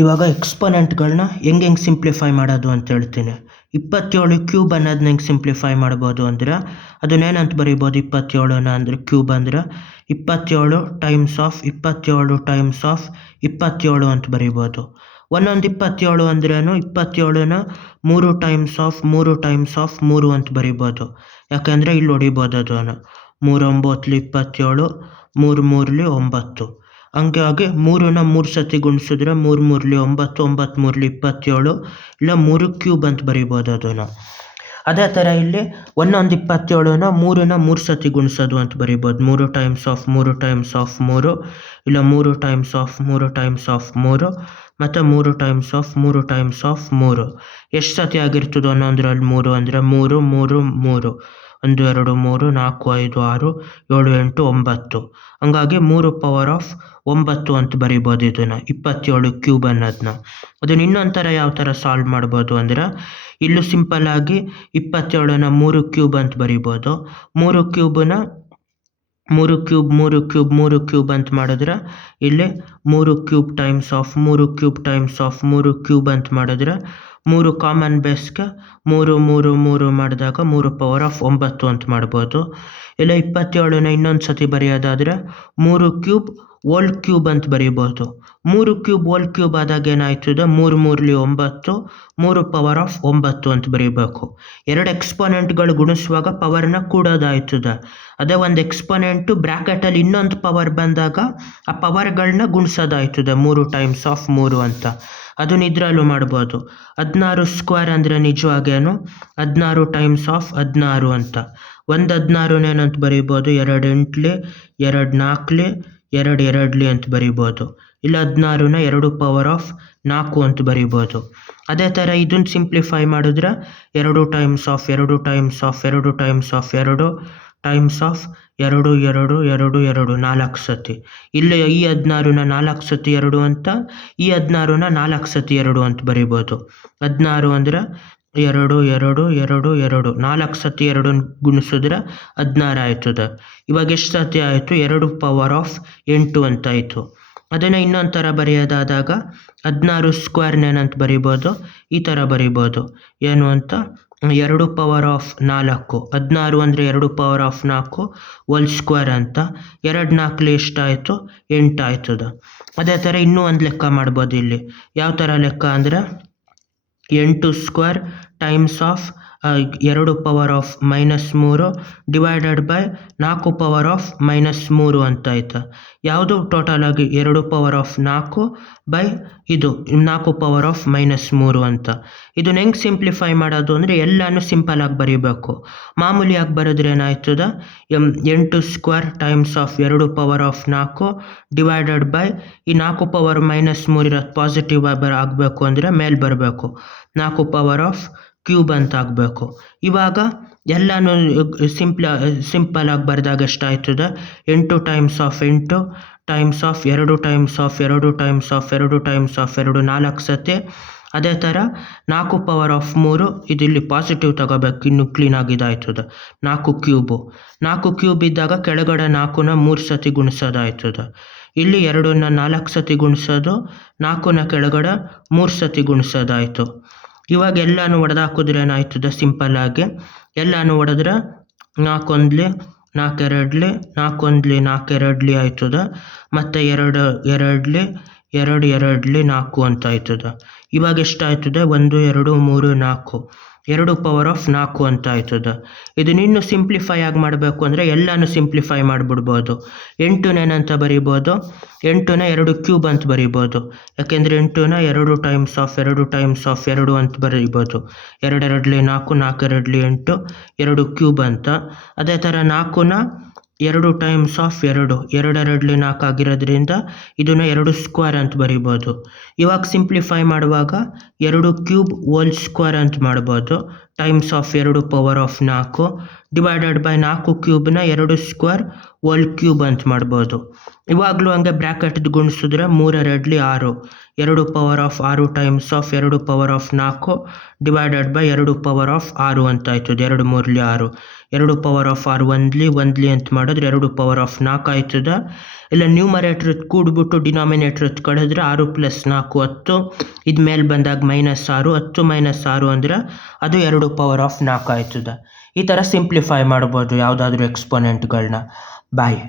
ಇವಾಗ ಎಕ್ಸ್ಪೊನೆಂಟ್ಗಳನ್ನ ಹೆಂಗೆ ಸಿಂಪ್ಲಿಫೈ ಮಾಡೋದು ಅಂತ ಹೇಳ್ತೀನಿ. 27 ಕ್ಯೂಬ್ ಅನ್ನೋದನ್ನ ಹೆಂಗೆ ಸಿಂಪ್ಲಿಫೈ ಮಾಡ್ಬೋದು ಅಂದ್ರೆ ಅದನ್ನೇನಂತ ಬರೀಬೋದು. 27ನ ಅಂದರೆ ಕ್ಯೂಬ್ ಅಂದ್ರೆ 27 ಟೈಮ್ಸ್ ಆಫ್ 27 ಟೈಮ್ಸ್ ಆಫ್ 27 ಅಂತ ಬರೀಬೋದು. ಒಂದೊಂದು 27 ಅಂದ್ರೇನು 27ನ 3 ಟೈಮ್ಸ್ ಆಫ್ 3 ಟೈಮ್ಸ್ ಆಫ್ 3 ಅಂತ ಬರೀಬೋದು. ಯಾಕೆಂದರೆ ಇಲ್ಲಿ ಹೊಡಿಬೋದು ಅದನ್ನು 3 9 27 3 3 9. ಹಂಗಾಗಿ 3ನ 3 ಸತಿ ಗುಣಿಸಿದ್ರೆ 3 3 9 9 3 27 ಇಲ್ಲ 3 ಕ್ಯೂಬ್ ಅಂತ ಬರೀಬೋದು ಅದನ್ನು. ಅದೇ ಥರ ಇಲ್ಲಿ ಒಂದೊಂದು 27ನ 3ನ 3 ಸತಿ ಗುಣಿಸೋದು ಅಂತ ಬರೀಬೋದು. 3 ಟೈಮ್ಸ್ ಆಫ್ 3 ಟೈಮ್ಸ್ ಆಫ್ 3 ಇಲ್ಲ 3 ಟೈಮ್ಸ್ ಆಫ್ 3 ಟೈಮ್ಸ್ ಆಫ್ 3 ಮತ್ತು 3 ಟೈಮ್ಸ್ ಆಫ್ 3 ಟೈಮ್ಸ್ ಆಫ್ 3. ಎಷ್ಟು ಸತಿ ಆಗಿರ್ತದೋ ಒಂದೊಂದರಲ್ಲಿ 3 ಅಂದರೆ 3 3 3 1 2 3 4 5 6 7 8 9. ಹಂಗಾಗಿ 3 ಪವರ್ ಆಫ್ 9 ಅಂತ ಬರೀಬೋದು ಇದನ್ನು 27 ಕ್ಯೂಬ್ ಅನ್ನೋದನ್ನ. ಅದನ್ನು ಇನ್ನೊಂದು ಥರ ಯಾವ ಥರ ಸಾಲ್ವ್ ಮಾಡ್ಬೋದು ಅಂದ್ರೆ ಇಲ್ಲೂ ಸಿಂಪಲ್ಲಾಗಿ 27ನ 3 ಕ್ಯೂಬ್ ಅಂತ ಬರೀಬೋದು. 3 ಕ್ಯೂಬನ್ನ 3 ಕ್ಯೂಬ್ 3 ಕ್ಯೂಬ್ 3 ಕ್ಯೂಬ್ ಅಂತ ಮಾಡಿದ್ರೆ ಇಲ್ಲಿ 3 cube times of 3 cube times of 3 cube ಅಂತ ಮಾಡಿದ್ರೆ 3 ಕಾಮನ್ ಬೇಸ್ಗೆ 3 3 3 ಮಾಡಿದಾಗ 3 ಪವರ್ ಆಫ್ 9 ಅಂತ ಮಾಡ್ಬೋದು. ಇಲ್ಲ 27ನ ಇನ್ನೊಂದು ಸತಿ ಬರೆಯೋದಾದರೆ 3 ಕ್ಯೂಬ್ ಹೋಲ್ ಕ್ಯೂಬ್ ಅಂತ ಬರೀಬೋದು. 3 ಕ್ಯೂಬ್ ಹೋಲ್ ಕ್ಯೂಬ್ ಆದಾಗ ಏನಾಯ್ತದೆ 3 3 9 3 ಪವರ್ ಆಫ್ 9 ಅಂತ ಬರೀಬೇಕು. ಎರಡು ಎಕ್ಸ್ಪೊನೆಂಟ್ಗಳು ಗುಣಿಸುವಾಗ ಪವರ್ನ ಕೂಡೋದಾಯ್ತದೆ. ಅದೇ ಒಂದು ಎಕ್ಸ್ಪೊನೆಂಟು ಬ್ರ್ಯಾಕೆಟಲ್ಲಿ ಇನ್ನೊಂದು ಪವರ್ ಬಂದಾಗ ಆ ಪವರ್ಗಳನ್ನ ಗುಣಿಸೋದಾಯ್ತದೆ 3 ಟೈಮ್ಸ್ ಆಫ್ 3 ಅಂತ. ಅದನ್ನ ಇದರಲ್ಲೂ ಮಾಡ್ಬೋದು. 16 ಸ್ಕ್ವೇರ್ ಅಂದರೆ ನಿಜವಾಗೇನು 16 ಟೈಮ್ಸ್ ಆಫ್ 16 ಅಂತ. ಒಂದು 16ನೇನಂತ ಬರೀಬೋದು 2 8 2 4 2 2 ಅಂತ ಬರೀಬೋದು. ಇಲ್ಲ 16ನ 2 ಪವರ್ ಆಫ್ 4 ಅಂತ ಬರೀಬೋದು. ಅದೇ ಥರ ಇದನ್ನು ಸಿಂಪ್ಲಿಫೈ ಮಾಡಿದ್ರೆ 2 times of 2 times of 2 times of 2 times of 2 2 2 2 4 ಸತಿ. ಇಲ್ಲಿ ಈ 16ನ 4 ಸತಿ 2 ಅಂತ, ಈ 16ನ 4 ಸತಿ 2 ಅಂತ ಬರೀಬೋದು. 16 ಅಂದರೆ 2 2 2 2 4 ಸತಿ 2 ಗುಣಿಸಿದ್ರೆ 16 ಆಯ್ತದೆ. ಇವಾಗ ಎಷ್ಟು ಸತಿ ಆಯಿತು 2 ಪವರ್ ಆಫ್ 8 ಅಂತ ಆಯಿತು. ಅದನ್ನು ಇನ್ನೊಂದು ಥರ ಬರೆಯೋದಾದಾಗ 16 ಸ್ಕ್ವೇರ್ನೇನಂತ ಬರೀಬೋದು. ಈ ಥರ ಬರೀಬೋದು ಏನು ಅಂತ 2 ಪವರ್ ಆಫ್ 4 16 ಅಂದರೆ 2 ಪವರ್ ಆಫ್ 4 ಹೋಲ್ ಸ್ಕ್ವೇರ್ ಅಂತ. 2 4 ಎಷ್ಟಾಯಿತು 8 ಆಯ್ತದೆ. ಅದೇ ಥರ ಇನ್ನೂ ಒಂದು ಲೆಕ್ಕ ಮಾಡ್ಬೋದು. ಇಲ್ಲಿ ಯಾವ ಥರ ಲೆಕ್ಕ ಅಂದರೆ 8 square times of 2 power of -3 divided by 4 power of -3 ಅಂತ ಆಯ್ತು. ಯಾವುದು ಟೋಟಲ್ ಆಗಿ 2 ಪವರ್ ಆಫ್ 4 ಬೈ ಇದು 4 ಪವರ್ ಆಫ್ -3 ಅಂತ. ಇದನ್ನ ಹೆಂಗೆ ಸಿಂಪ್ಲಿಫೈ ಮಾಡೋದು ಅಂದರೆ ಎಲ್ಲನೂ ಸಿಂಪಲ್ ಆಗಿ ಬರೀಬೇಕು. ಮಾಮೂಲಿಯಾಗಿ ಬರೆದ್ರೆ ಏನಾಯ್ತದೆ 8 square times of 2 power of 4 divided by ಈ 4 ಪವರ್ -3 ಇರೋದು ಪಾಸಿಟಿವ್ ಆಗಬೇಕು ಅಂದರೆ ಮೇಲೆ ಬರಬೇಕು 4 ಪವರ್ ಆಫ್ ಕ್ಯೂಬ್ ಅಂತ ಆಗಬೇಕು. ಇವಾಗ ಎಲ್ಲನೂ ಸಿಂಪಲ್ ಆಗಿ ಬರೆದಾಗ ಎಷ್ಟಾಯ್ತದೆ 8 times of 8 times of 2 times of 2 times of 2 times of 2 4 ಸತಿ. ಅದೇ ಥರ 4 ಪವರ್ ಆಫ್ 3 ಇದು ಇಲ್ಲಿ ಪಾಸಿಟಿವ್ ತಗೋಬೇಕು, ಇನ್ನು ಕ್ಲೀನಾಗಿ ಇದಾಯ್ತದೆ 4 ಕ್ಯೂಬು. 4 ಕ್ಯೂಬ್ ಇದ್ದಾಗ ಕೆಳಗಡೆ 4ನ 3 ಸತಿ ಗುಣಿಸೋದಾಯ್ತದೆ. ಇಲ್ಲಿ 2ನ 4 ಸತಿ ಗುಣಿಸೋದು 4ನ ಕೆಳಗಡೆ 3 ಸತಿ ಗುಣಿಸೋದಾಯಿತು. ಇವಾಗ ಎಲ್ಲನೂ ಹೊಡೆದಾಕಿದ್ರೆ ಏನಾಯ್ತದೆ ಸಿಂಪಲ್ಲಾಗಿ ಎಲ್ಲನೂ ಹೊಡೆದ್ರೆ 4 1 4 2 4 1 4 2 ಆಯ್ತದೆ. ಮತ್ತು 2 2 2 2 4 ಅಂತ ಆಯ್ತದೆ. ಇವಾಗ ಎಷ್ಟಾಯ್ತದೆ 1 2 3 4 2 ಪವರ್ ಆಫ್ 4 ಅಂತ ಆಯ್ತದೆ. ಇದನ್ನ ಇನ್ನೂ ಸಿಂಪ್ಲಿಫೈ ಆಗಿ ಮಾಡಬೇಕು ಅಂದರೆ ಎಲ್ಲನೂ ಸಿಂಪ್ಲಿಫೈ ಮಾಡಿಬಿಡ್ಬೋದು. 8ನೇನಂತ ಬರೀಬೋದು 8ನ 2 ಕ್ಯೂಬ್ ಅಂತ ಬರೀಬೋದು. ಯಾಕೆಂದರೆ 8ನ 2 ಟೈಮ್ಸ್ ಆಫ್ 2 ಟೈಮ್ಸ್ ಆಫ್ 2 ಅಂತ ಬರೀಬೋದು. 2 2 4 4 2 8 2 ಕ್ಯೂಬ್ ಅಂತ. ಅದೇ ಥರ 4ನ 2 ಟೈಮ್ಸ್ ಆಫ್ 2 2 2 4 ಆಗಿರೋದ್ರಿಂದ ಇದನ್ನು 2 ಸ್ಕ್ವೇರ್ ಅಂತ ಬರೀಬೋದು. ಇವಾಗ ಸಿಂಪ್ಲಿಫೈ ಮಾಡುವಾಗ 2 ಕ್ಯೂಬ್ ಹೋಲ್ ಸ್ಕ್ವೇರ್ ಅಂತ ಮಾಡ್ಬೋದು times of 2 power of 4 divided by 4 ಕ್ಯೂಬ್ನ 2 ಸ್ಕ್ವೇರ್ ಹೋಲ್ ಕ್ಯೂಬ್ ಅಂತ ಮಾಡ್ಬೋದು. ಇವಾಗಲೂ ಹಂಗೆ ಬ್ರ್ಯಾಕೆಟ್ ಗುಣಿಸಿದ್ರೆ 3 2 6 2 power of 6 times of 2 power of 4 divided by 2 power of 6 ಅಂತ ಆಯ್ತದೆ. 2 3 6 2 ಪವರ್ ಆಫ್ 6 1 ಅಂತ ಮಾಡಿದ್ರೆ 2 ಪವರ್ ಆಫ್ 4 ಆಯ್ತದ. ಇಲ್ಲ ನ್ಯೂಮರೇಟರ್ ಕೂಡ್ಬಿಟ್ಟು ಡಿನಾಮಿನೇಟರ್ ಕಳೆದ್ರೆ 6 + 4 10. ಇದು ಮೇಲೆ ಬಂದಾಗ -6 10 - 6 ಅಂದ್ರೆ ಅದು 2 ಪವರ್ ಆಫ್ 4 ಆಯ್ತದ. ಈ ಥರ ಸಿಂಪ್ಲಿಫೈ ಮಾಡ್ಬೋದು ಯಾವುದಾದ್ರೂ ಎಕ್ಸ್ಪೋನೆಂಟ್ಗಳನ್ನ. ಬಾಯ್.